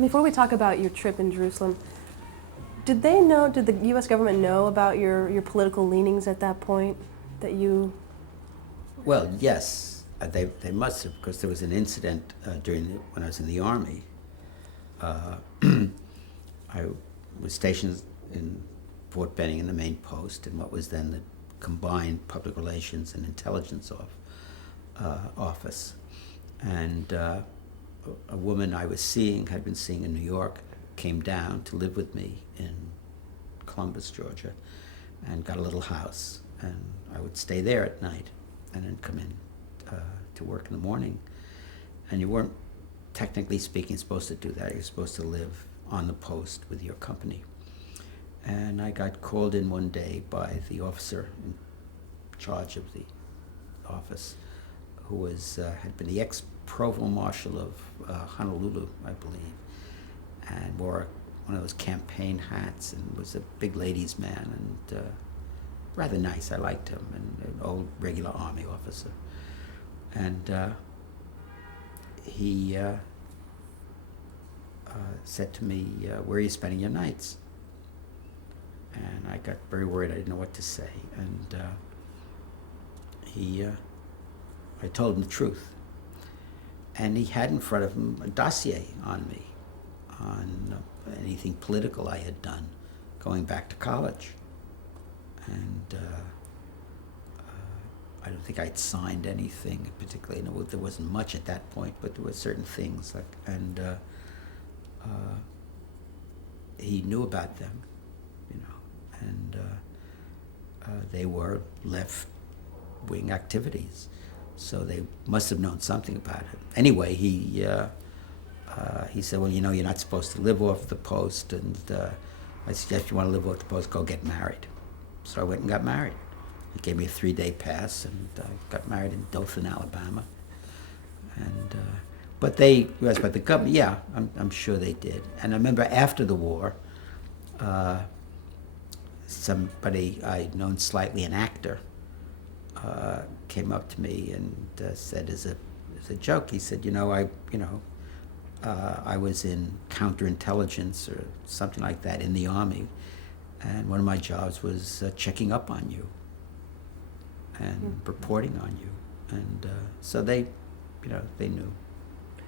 Before we talk about your trip in Jerusalem, did the U.S. government know about your political leanings at that point? That you... Well, yes, they must have, because there was an incident when I was in the Army. I was stationed in Fort Benning in the main post, in what was then the combined Public Relations and Intelligence office. And a woman I was had been seeing in New York, came down to live with me in Columbus, Georgia, and got a little house. And I would stay there at night and then come in to work in the morning. And you weren't, technically speaking, supposed to do that. You're supposed to live on the post with your company. And I got called in one day by the officer in charge of the office, who had been the ex-provost marshal of Honolulu, I believe, and wore one of those campaign hats and was a big ladies' man and rather nice. I liked him, and an old regular Army officer. And he said to me, "Where are you spending your nights?" And I got very worried. I didn't know what to say. And I told him the truth. And he had in front of him a dossier on me, on anything political I had done going back to college. And I don't think I'd signed anything particularly. No, there wasn't much at that point, but there were certain things. He knew about them, and they were left-wing activities. So they must have known something about it. Anyway, he said, "Well, you're not supposed to live off the post, and I suggest if you want to live off the post, go get married." So I went and got married. He gave me a 3-day pass, and I got married in Dothan, Alabama. And but the government, yeah, I'm sure they did. And I remember after the war, somebody I'd known slightly, an actor, came up to me and said, as a joke, he said, I was in counterintelligence or something like that in the Army, and one of my jobs was checking up on you and reporting on you, and so they knew.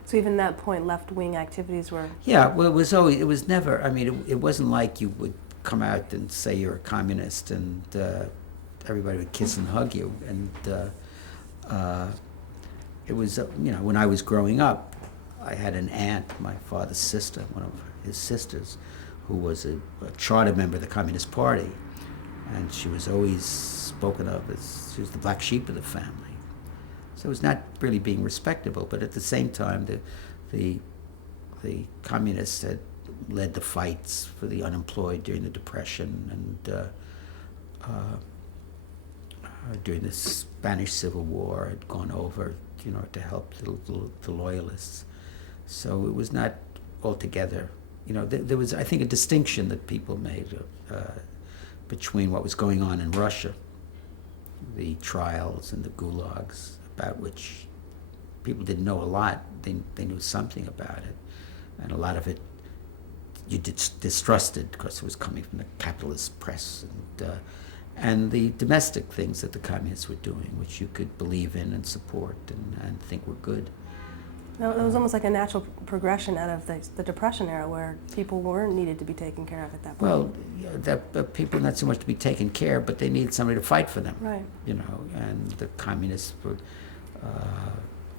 So even at that point, left-wing activities were... Yeah, well, it was never, I mean, it wasn't like you would come out and say you're a communist and everybody would kiss and hug you. And it was, when I was growing up, I had an aunt, my father's sister, one of his sisters, who was a charter member of the Communist Party. And she was always spoken of as, she was the black sheep of the family. So it was not really being respectable, but at the same time, the communists had led the fights for the unemployed during the Depression and during the Spanish Civil War, had gone over, to help the loyalists. So it was not altogether, there was, I think, a distinction that people made between what was going on in Russia, the trials and the gulags, about which people didn't know a lot. They knew something about it, and a lot of it you distrusted because it was coming from the capitalist press, and the domestic things that the communists were doing, which you could believe in and support and think were good. No, it was almost like a natural progression out of the Depression era, where people weren't needed to be taken care of at that point. Well, people not so much to be taken care of, but they needed somebody to fight for them. Right. And the communists were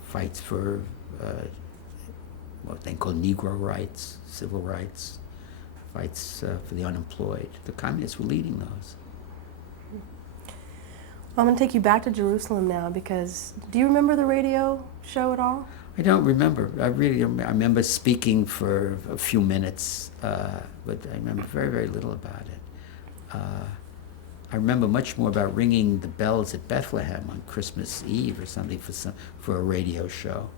fights for what they call Negro rights, civil rights, fights for the unemployed. The communists were leading those. Well, I'm going to take you back to Jerusalem now, because do you remember the radio show at all? I don't remember. I remember speaking for a few minutes, but I remember very, very little about it. I remember much more about ringing the bells at Bethlehem on Christmas Eve or something for a radio show.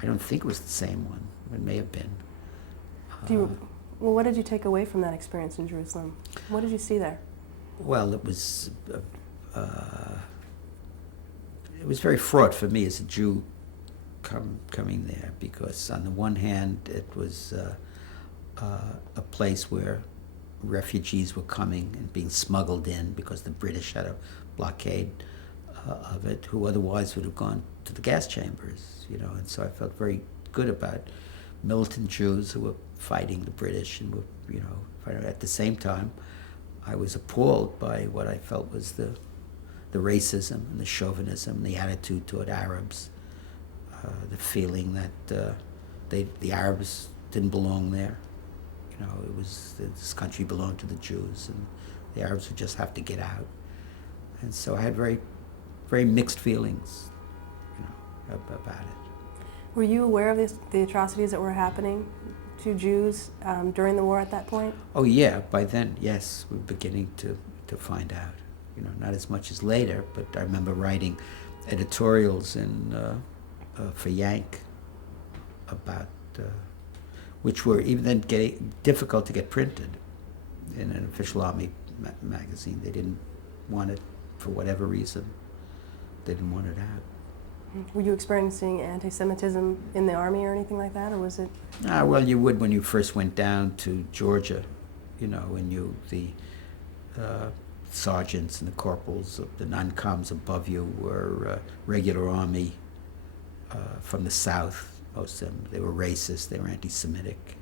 I don't think it was the same one. It may have been. Well, what did you take away from that experience in Jerusalem? What did you see there? Well, it was very fraught for me as a Jew coming there, because on the one hand it was a place where refugees were coming and being smuggled in because the British had a blockade of it, who otherwise would have gone to the gas chambers, and so I felt very good about militant Jews who were fighting the British and were, fighting. At the same time, I was appalled by what I felt was the racism and the chauvinism and the attitude toward Arabs, the feeling that the Arabs didn't belong there. It was, this country belonged to the Jews, and the Arabs would just have to get out. And so I had very, very mixed feelings, about it. Were you aware of the atrocities that were happening to Jews during the war at that point? Oh yeah, by then, yes, we were beginning to find out. Not as much as later, but I remember writing editorials for Yank about, which were even then getting difficult to get printed in an official army magazine. They didn't want it for whatever reason. They didn't want it out. Were you experiencing anti-Semitism in the army or anything like that, or was it? Well, you would when you first went down to Georgia, and the sergeants and the corporals, the non-coms above you were regular army from the South. Most of them, they were racist, they were anti-Semitic,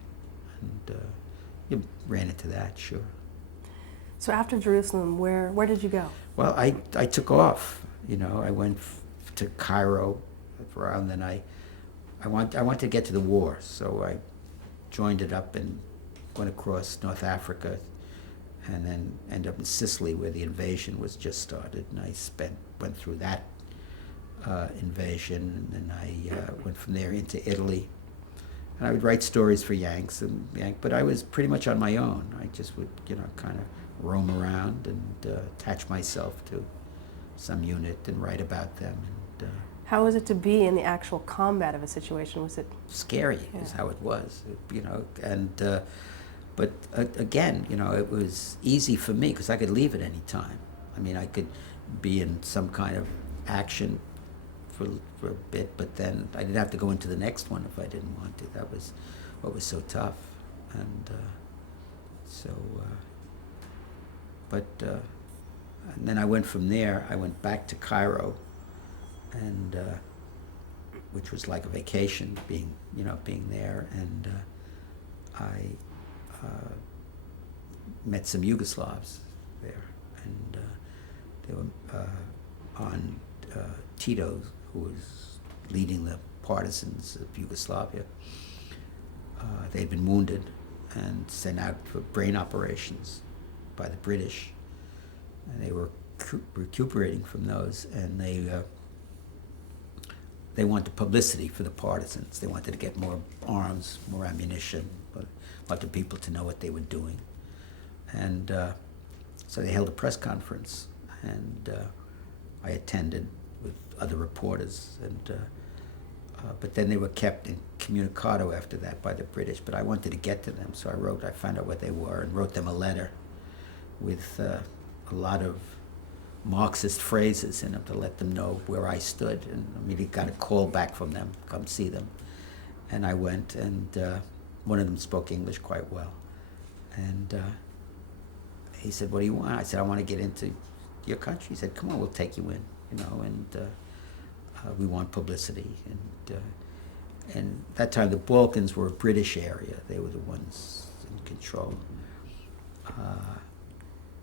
and you ran into that, sure. So after Jerusalem, where did you go? Well, I took off. I went to Cairo, and then I wanted to get to the war, so I joined it up and went across North Africa, and then ended up in Sicily where the invasion was just started, and I went through that invasion, and then I went from there into Italy, and I would write stories for Yank, but I was pretty much on my own. I just would, kind of roam around and attach myself to some unit and write about them. And how was it to be in the actual combat of a situation? Was it scary? Yeah. Is how it was, and but again, it was easy for me because I could leave at any time. I mean, I could be in some kind of action for a bit, but then I didn't have to go into the next one if I didn't want to. That was what was so tough, and and then I went from there. I went back to Cairo, and which was like a vacation, being there, and I met some Yugoslavs there, and they were on Tito, who was leading the partisans of Yugoslavia. They had been wounded and sent out for brain operations by the British, and they were recuperating from those, and they wanted publicity for the partisans. They wanted to get more arms, more ammunition, wanted people to know what they were doing. And so they held a press conference, and I attended with other reporters, and but then they were kept incommunicado after that by the British, but I wanted to get to them, so I found out what they were and wrote them a letter with a lot of Marxist phrases in them to let them know where I stood, and I immediately got a call back from them, come see them. And I went, and one of them spoke English quite well. And he said, "What do you want?" I said, "I want to get into your country." He said, "Come on, we'll take you in, and we want publicity." And that time the Balkans were a British area. They were the ones in control.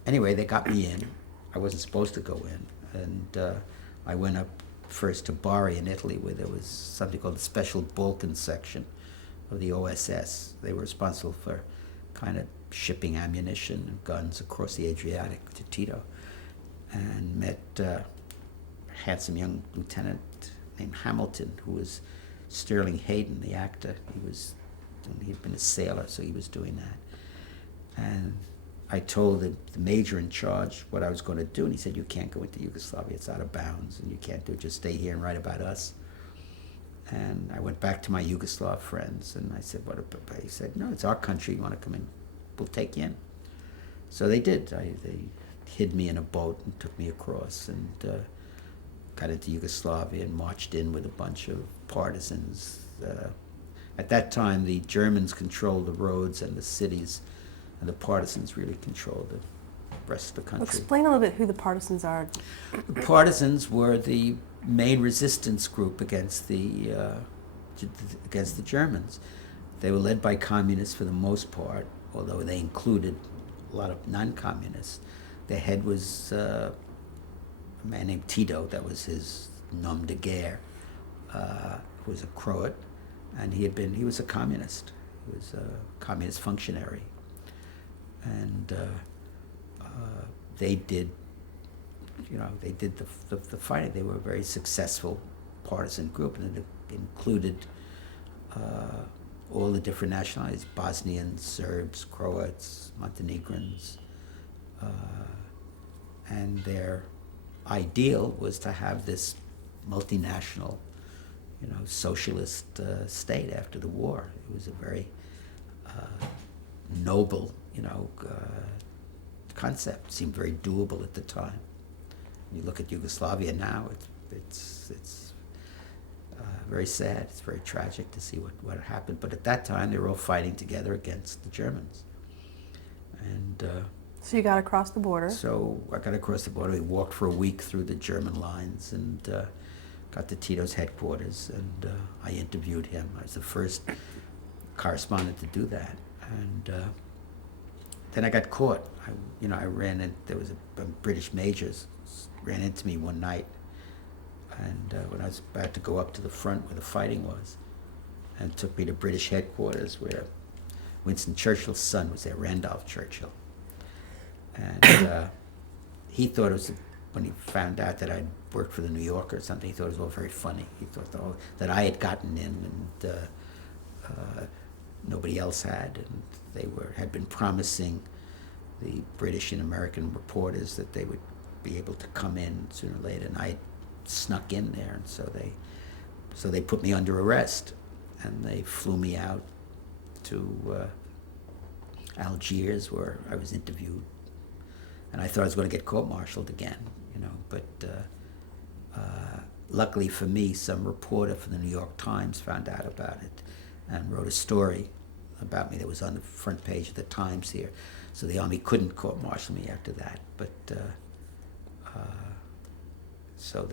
Anyway, they got me in. I wasn't supposed to go in, and I went up first to Bari in Italy, where there was something called the Special Balkan Section of the OSS. They were responsible for kind of shipping ammunition and guns across the Adriatic to Tito, and met a handsome young lieutenant named Hamilton, who was Sterling Hayden, the actor. He'd been a sailor, so he was doing that. And I told the major in charge what I was going to do, and he said, "You can't go into Yugoslavia, it's out of bounds, and you can't do it, just stay here and write about us." And I went back to my Yugoslav friends, and I said, "What?" He said, "No, it's our country, you want to come in, we'll take you in." So they did. They hid me in a boat and took me across, and got into Yugoslavia and marched in with a bunch of partisans, At that time, the Germans controlled the roads and the cities, and the partisans really controlled the rest of the country. Explain a little bit who the partisans are. The partisans were the main resistance group against the Germans. They were led by communists for the most part, although they included a lot of non-communists. Their head was a man named Tito. That was his nom de guerre. Who was a Croat, and he was a communist. He was a communist functionary, and they did the fighting. They were a very successful partisan group, and it included all the different nationalities: Bosnians, Serbs, Croats, Montenegrins, and their ideal was to have this multinational, socialist state after the war. It was a very noble, concept. It seemed very doable at the time. You look at Yugoslavia now; it's very sad. It's very tragic to see what happened. But at that time, they were all fighting together against the Germans. And so you got across the border. So I got across the border. We walked for a week through the German lines and got to Tito's headquarters, and I interviewed him. I was the first correspondent to do that. And then I got caught. I ran in. There was a British major ran into me one night, and when I was about to go up to the front where the fighting was, and took me to British headquarters where Winston Churchill's son was there, Randolph Churchill. And he thought it was, when he found out that I'd worked for the New Yorker or something, he thought it was all very funny. He thought that I had gotten in and nobody else had, and they had been promising the British and American reporters that they would be able to come in sooner or later, and I snuck in there, and so they put me under arrest, and they flew me out to Algiers, where I was interviewed, and I thought I was going to get court-martialed again, but luckily for me, some reporter from the New York Times found out about it and wrote a story about me that was on the front page of the Times here. So the Army couldn't court-martial me after that, but so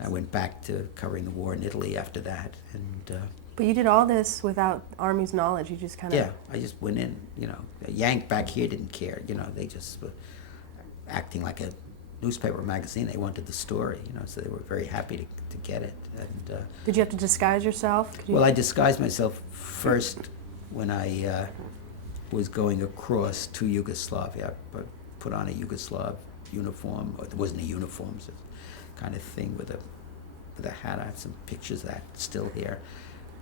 I went back to covering the war in Italy after that, and but you did all this without Army's knowledge. You just kind of... Yeah, I just went in, Yank back here didn't care, they just were acting like a newspaper or magazine. They wanted the story, so they were very happy to get it. And did you have to disguise yourself? Well, I disguised myself first when I was going across to Yugoslavia. I put on a Yugoslav uniform, or there wasn't a uniform, so kind of thing with a hat. I have some pictures of that still here.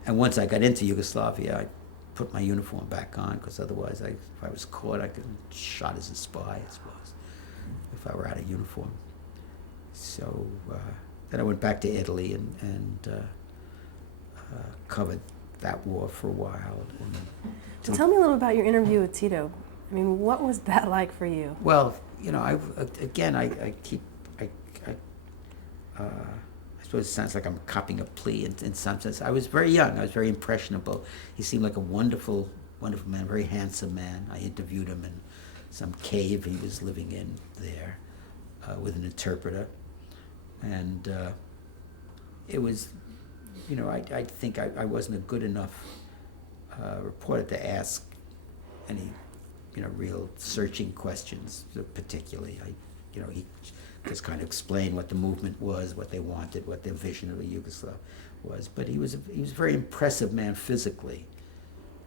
And once I got into Yugoslavia, I put my uniform back on, because otherwise, if I was caught, I could be shot as a spy, I suppose, if I were out of uniform. So then I went back to Italy and covered that war for a while. So tell me a little about your interview with Tito. I mean, what was that like for you? Well, I suppose it sounds like I'm copying a plea in some sense. I was very young. I was very impressionable. He seemed like a wonderful, wonderful man, very handsome man. I interviewed him in some cave he was living in there with an interpreter. And it was, I think I wasn't a good enough reporter to ask any, real searching questions, particularly. He just kind of explained what the movement was, what they wanted, what their vision of a Yugoslav was. But he was a very impressive man physically.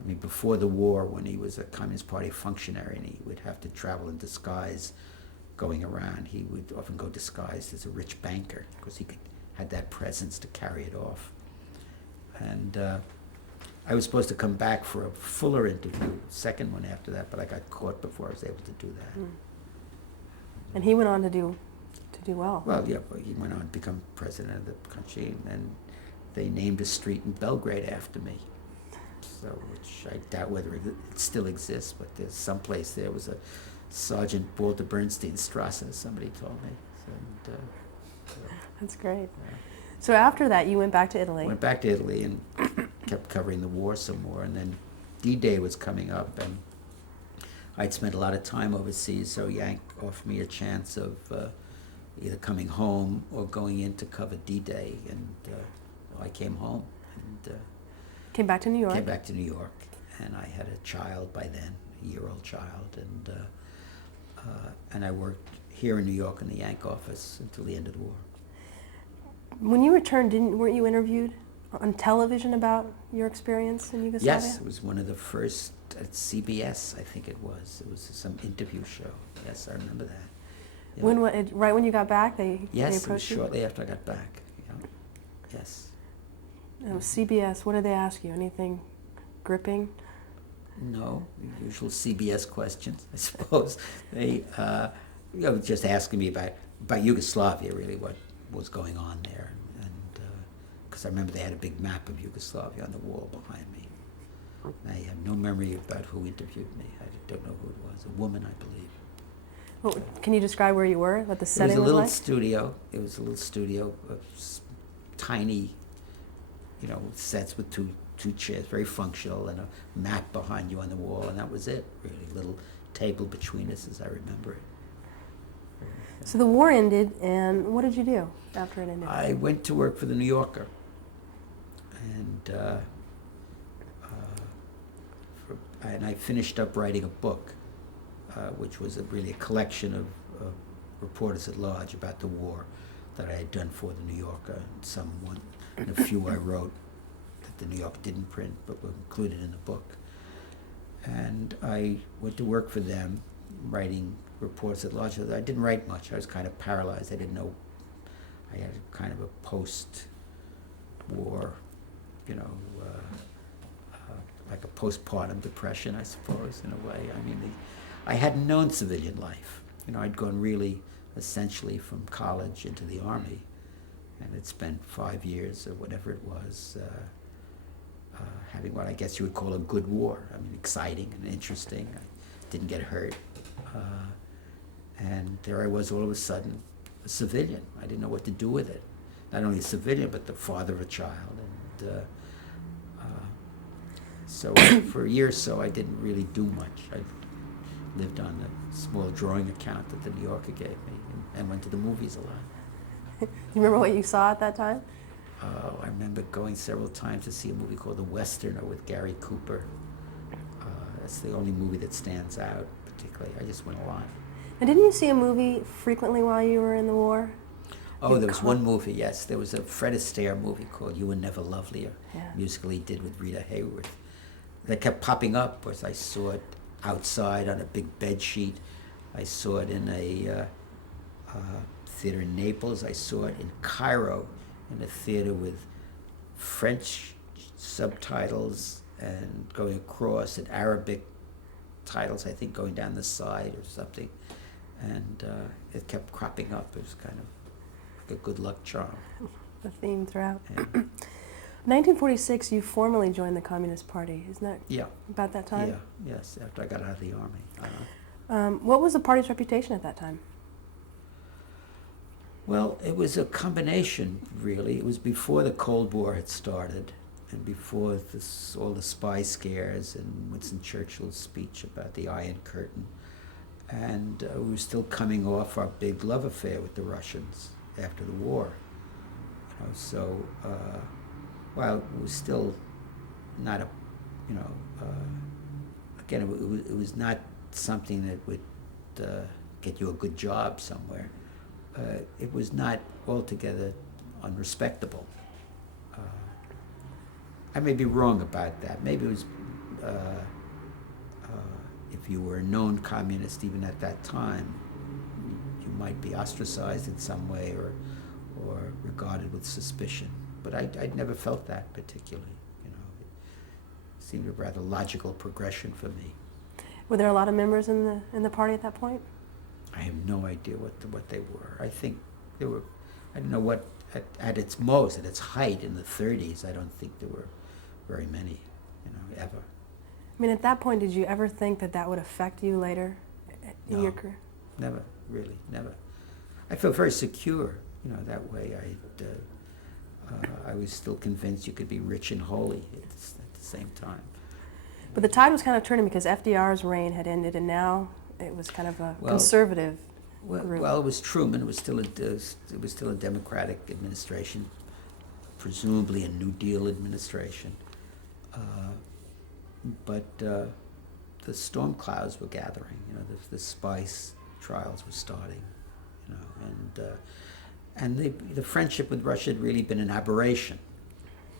I mean, before the war, when he was a Communist Party functionary and he would have to travel in disguise going around, he would often go disguised as a rich banker because he had that presence to carry it off. And I was supposed to come back for a fuller interview, second one after that, but I got caught before I was able to do that. Mm. And he went on to do well. Well, yeah, but he went on to become president of the country, and they named a street in Belgrade after me. So, which I doubt whether it still exists, but there's some place there was a Sergeant Walter Bernstein Strasse, somebody told me. That's great. Yeah. So after that, you went back to Italy. Went back to Italy, and kept covering the war some more, and then D-Day was coming up, and I'd spent a lot of time overseas, so Yank offered me a chance of either coming home or going in to cover D-Day, and I came home and Came back to New York. came back to New York, and I had a child by then, a year-old child, and I worked here in New York in the Yank office until the end of the war. When you returned, weren't you interviewed on television about your experience in Yugoslavia? Yes, it was one of the first at CBS, I think it was. It was some interview show. Yes, I remember that. Yeah. Right when you got back, they Yes, it was approached you? shortly after I got back. Yeah. Yes. Oh, CBS, what did they ask you? Anything gripping? No, usual CBS questions, I suppose. They just asking me about Yugoslavia, really, what was going on there. And because I remember they had a big map of Yugoslavia on the wall behind me. I have no memory about who interviewed me. I don't know who it was. A woman, I believe. Well, can you describe where you were, what the setting It was a little like? studio. It was a little studio of tiny, sets with two chairs, very functional, and a map behind you on the wall, and that was it, really. Little table between us, as I remember it. So the war ended, and what did you do after it ended? I went to work for the New Yorker, and I finished up writing a book, which was really a collection of reporters at large about the war that I had done for the New Yorker, and a few I wrote that the New Yorker didn't print but were included in the book. And I went to work for them, writing reports at large. I didn't write much. I was kind of paralyzed. I didn't know. I had kind of a post-war, like a postpartum depression, I suppose, in a way. I mean, I hadn't known civilian life. I'd gone really essentially from college into the Army, and had spent 5 years or whatever it was having what I guess you would call a good war. I mean, exciting and interesting. I didn't get hurt. And there I was all of a sudden, a civilian. I didn't know what to do with it. Not only a civilian, but the father of a child. And so for a year or so, I didn't really do much. I lived on a small drawing account that the New Yorker gave me, and went to the movies a lot. You remember what you saw at that time? I remember going several times to see a movie called The Westerner with Gary Cooper. That's the only movie that stands out particularly. I just went a lot. And didn't you see a movie frequently while you were in the war? Oh, there was one movie, yes. There was a Fred Astaire movie called You Were Never Lovelier, musical he did with Rita Hayworth. That kept popping up as I saw it outside on a big bed sheet. I saw it in a theater in Naples. I saw it in Cairo in a theater with French subtitles and going across, and Arabic titles, I think, going down the side or something. And it kept cropping up. It was kind of like a good luck charm. The theme throughout. Yeah. 1946, you formally joined the Communist Party. Isn't that about that time? Yeah, yes, after I got out of the Army. What was the party's reputation at that time? Well, it was a combination, really. It was before the Cold War had started, and before all the spy scares and Winston Churchill's speech about the Iron Curtain. And we were still coming off our big love affair with the Russians after the war. While it was still not again, it was not something that would get you a good job somewhere. It was not altogether unrespectable. I may be wrong about that. Maybe it was, if you were a known communist even at that time, you might be ostracized in some way or regarded with suspicion. But I'd never felt that particularly. It seemed a rather logical progression for me. Were there a lot of members in the party at that point? I have no idea what they were. I think there were, I don't know what, at its most, at its height in the 30s, I don't think there were very many, ever. I mean, at that point, did you ever think that would affect you later in your career? Never, really, never. I felt very secure, that way. I was still convinced you could be rich and holy at the same time. But the tide was kind of turning because FDR's reign had ended, and now it was kind of a conservative group. Well, it was Truman. It was still a Democratic administration, presumably a New Deal administration. But the storm clouds were gathering. You know, the spice trials were starting. You know, and the friendship with Russia had really been an aberration.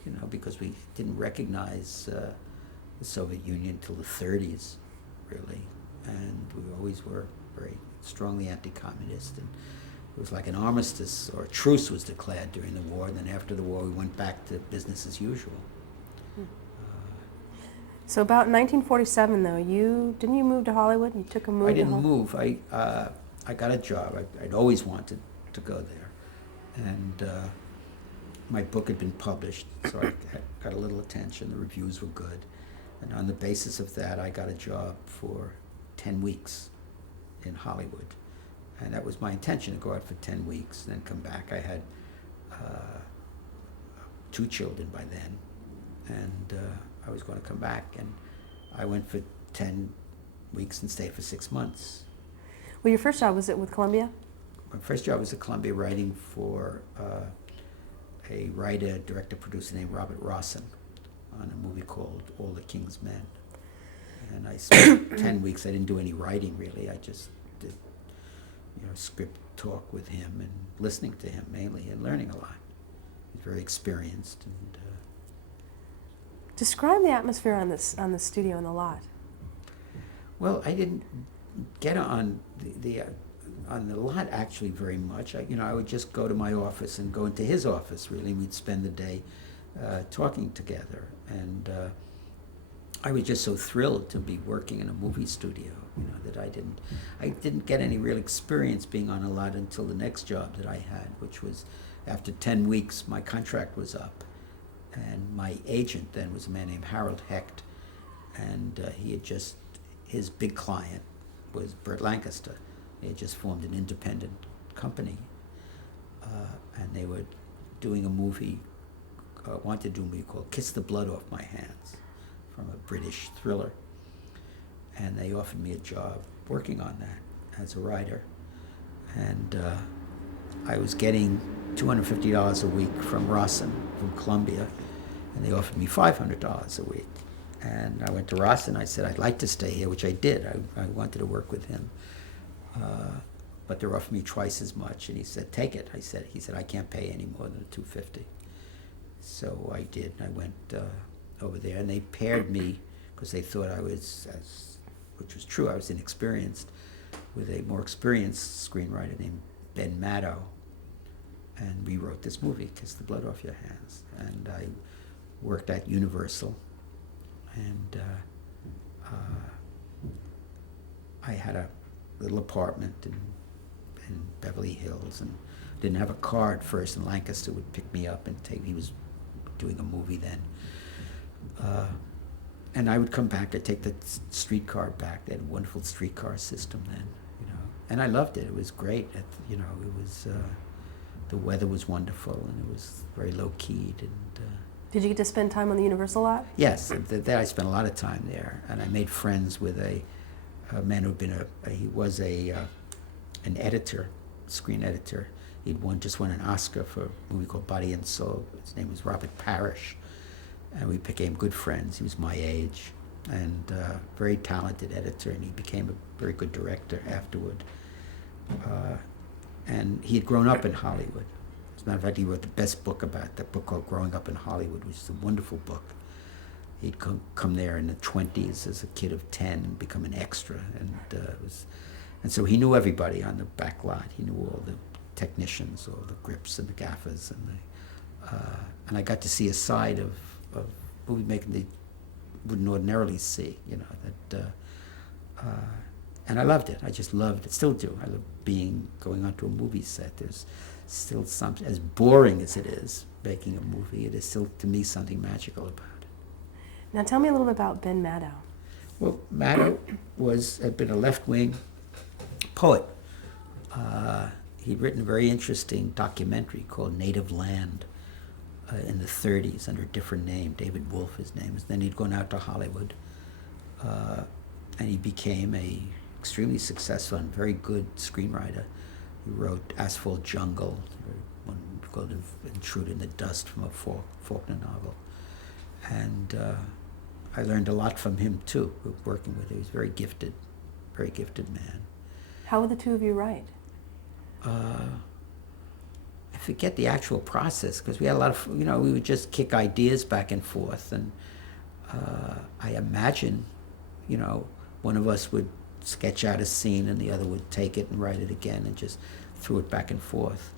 You know, because we didn't recognize the Soviet Union until the 30s, really, and we always were very strongly anti-communist. And it was like an armistice or a truce was declared during the war, and then after the war we went back to business as usual. So about 1947, though, didn't you move to Hollywood? You took a move. I didn't move. I got a job. I'd always wanted to go there, and my book had been published, so I got a little attention. The reviews were good, and on the basis of that, I got a job for 10 weeks in Hollywood, and that was my intention, to go out for 10 weeks and then come back. I had 2 children by then, and I was going to come back, and I went for 10 weeks and stayed for 6 months. Well, your first job, was it with Columbia? My first job was at Columbia, writing for a writer, director, producer named Robert Rossen on a movie called All the King's Men. And I spent 10 weeks. I didn't do any writing, really. I just did, script talk with him and listening to him mainly and learning a lot. He's very experienced. And describe the atmosphere on the studio and the lot. Well, I didn't get on the lot actually very much. I would just go to my office and go into his office, really, and we'd spend the day talking together. And I was just so thrilled to be working in a movie studio, that I didn't get any real experience being on a lot until the next job that I had, which was after 10 weeks, my contract was up. And my agent then was a man named Harold Hecht, and his big client was Burt Lancaster. They had just formed an independent company, and they were doing a movie, wanted to do a movie called Kiss the Blood Off My Hands, from a British thriller. And they offered me a job working on that as a writer. And I was getting $250 a week from Rossen, from Columbia, and they offered me $500 a week. And I went to Rossen, I said, I'd like to stay here, which I did. I wanted to work with him. But they offered me twice as much, and he said, take it. He said, I can't pay any more than $250. So I did. I went over there, and they paired me, because they thought I was, which was true, I was inexperienced, with a more experienced screenwriter named Ben Maddow. And we wrote this movie, Kiss the Blood Off Your Hands. And I worked at Universal, and I had a little apartment in Beverly Hills, and didn't have a car at first, and Lancaster would pick me up and he was doing a movie then. And I would come back, I'd take the streetcar back. They had a wonderful streetcar system then, and I loved it. It was great. It was, the weather was wonderful, and it was very low-keyed. And did you get to spend time on the Universal lot? yes, I spent a lot of time there, and I made friends with a man who'd been he was an editor, screen editor. He'd just won an Oscar for a movie called Body and Soul. His name was Robert Parrish, and we became good friends. He was my age, and very talented editor, and he became a very good director afterward. And he had grown up in Hollywood. As a matter of fact, he wrote the best book about that book called Growing Up in Hollywood, which is a wonderful book. He'd come there in the 20s as a kid of 10 and become an extra, and so he knew everybody on the back lot. He knew all the technicians, all the grips and the gaffers, and I got to see a side of movie making they wouldn't ordinarily see, and I loved it. I just loved it, still do. I love going onto a movie set. There's still something, as boring as it is, making a movie, it is still, to me, something magical about it. Now tell me a little bit about Ben Maddow. Well, Maddow had been a left-wing poet. He'd written a very interesting documentary called Native Land in the 30s under a different name, David Wolf his name is. Then he'd gone out to Hollywood, and he became a extremely successful and very good screenwriter. He wrote Asphalt Jungle, one called Intrude in the Dust from a Faulkner novel. And I learned a lot from him too, working with him. He was very gifted man. How would the two of you write? I forget the actual process, because we had a lot of, we would just kick ideas back and forth, and I imagine, one of us would sketch out a scene and the other would take it and write it again and just threw it back and forth.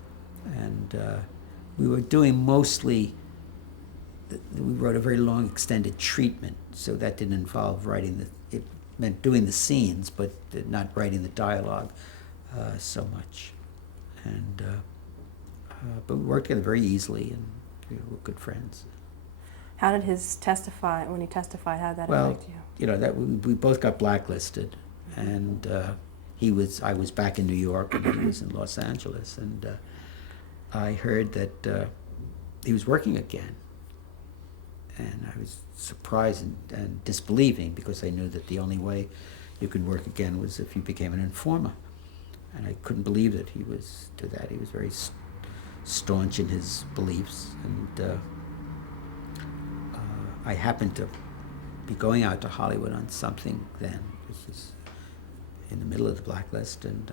And we were doing mostly, we wrote a very long extended treatment, so that didn't involve writing it meant doing the scenes, but not writing the dialogue so much. And but we worked together very easily, and we were good friends. How did when he testified, how did that affect you? That we both got blacklisted, and I was back in New York and he was in Los Angeles, and I heard that he was working again. And I was surprised and disbelieving, because I knew that the only way you could work again was if you became an informer. And I couldn't believe that he was do that. He was very staunch in his beliefs. And I happened to be going out to Hollywood on something then. This was in the middle of the blacklist, and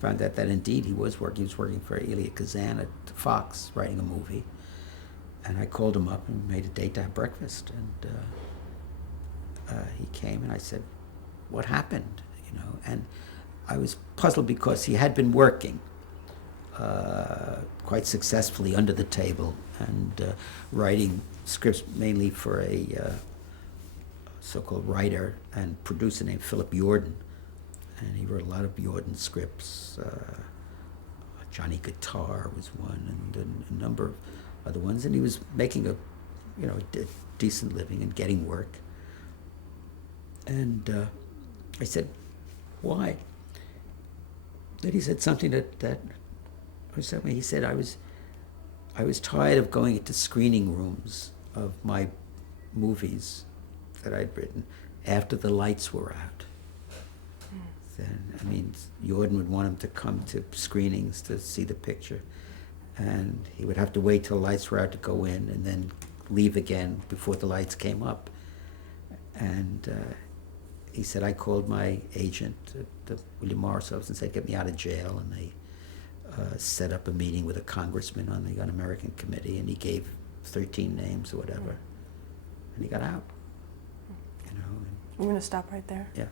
found out that indeed he was working. He was working for Elia Kazan at Fox, writing a movie. And I called him up and made a date to have breakfast. And he came, and I said, "What happened?" And I was puzzled, because he had been working quite successfully under the table and writing scripts mainly for a so-called writer and producer named Philip Yordan. And he wrote a lot of Yordan scripts. Johnny Guitar was one, and a number of other ones. And he was making a decent living and getting work. And I said, "Why?" Then he said something that upset me. He said, I was tired of going into screening rooms of my movies that I'd written after the lights were out. Then, Yordan would want him to come to screenings to see the picture, and he would have to wait till the lights were out to go in, and then leave again before the lights came up. And he said, I called my agent at the William Morris office and said, "Get me out of jail," and they set up a meeting with a congressman on the Un-American Committee, and he gave 13 names or whatever, and he got out. We're going to stop right there. Yeah.